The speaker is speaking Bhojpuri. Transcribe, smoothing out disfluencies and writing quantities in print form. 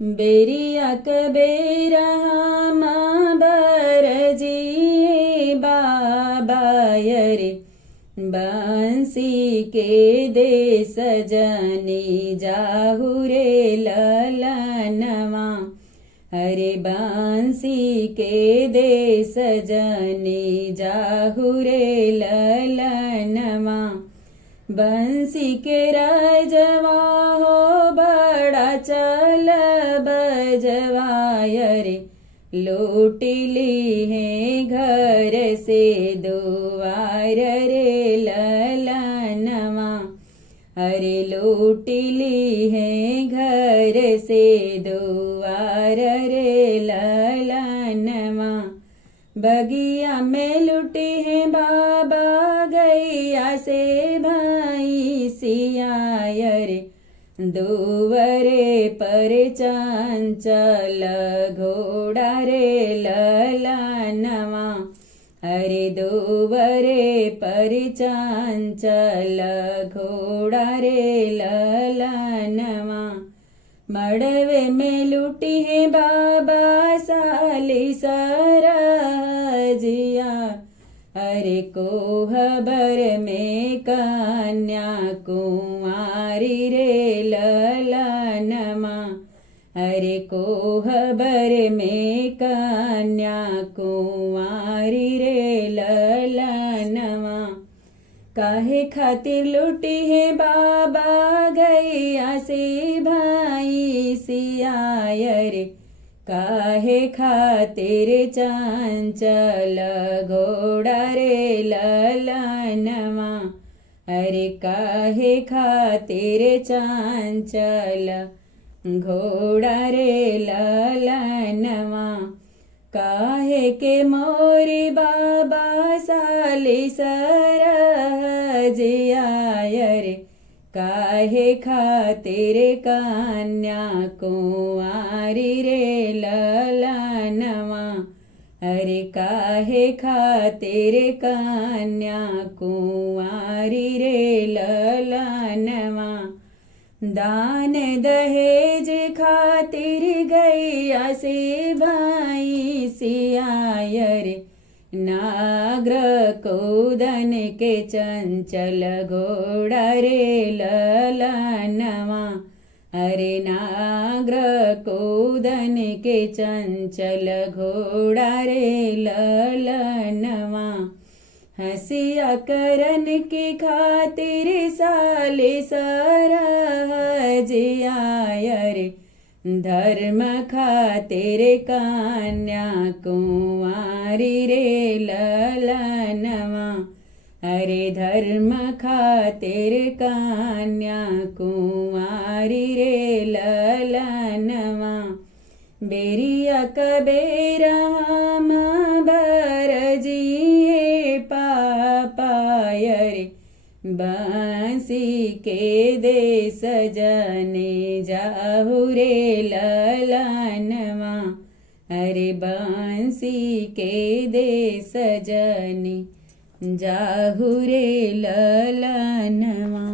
बेरिया कबेरा माँ बरजिए बाबा यरे बंसी के दे सजनी जाहुरे ललनवा। हरे बंसी के दे सजनी जाहुरे ललनवा। बंसी के राजवा हो बड़ा चल बजवाय रे लौटिली है घर से दुआर रे ललनवा। अरे लौटिली है घर से दुआर रे ललनवा। बगिया में लुटी है बाबा गैया से भाई सियाय रे दुवरे पर चंचल घोड़ा रे ललनवा। अरे दुवरे पर चंचल घोड़ा रे ललनवा। मड़वे में लुटी है बाबा साली सरजिया। अरे कोहबर में कन्या कुंवारी रे ललनमा। अरे कोहबर में कन्या कुंवारी रे ललनमा। काहे खातिर लुटी है बाबा गैया से भाई सियाय रे काहे खातिर चंचल घोड़ा रे ललनवा। अरे काहे खातिर चंचल घोड़ा रे ललनवा। काहे के मोरी बाबा साली सरजियाय रे काहे खातिर कन्या कुंवारी रे ललनवा। अरे काहे खातिर कन्या कुंवारी रे ललनवा। दान दहेज खातिर गैया से भाई सियाय रे नाग्र कूदन के चंचल घोड़ा रे ललनवा। अरे नाग्र कूदन के चंचल घोड़ा रे ललनवा। हंसिया करन की खातिर साले सरजियाय रे धर्म खातिर कन्या कुंवारी रे ललनवा। अरे धर्म खातिर कन्या कुंवारी रे ललनवा। बेरिया कबेरा माँ बरजिए पापाय रे बंसी के दे सजने जाहुरे ललनवा। अरे बंसी के दे सजने जाहुरे ललनवा।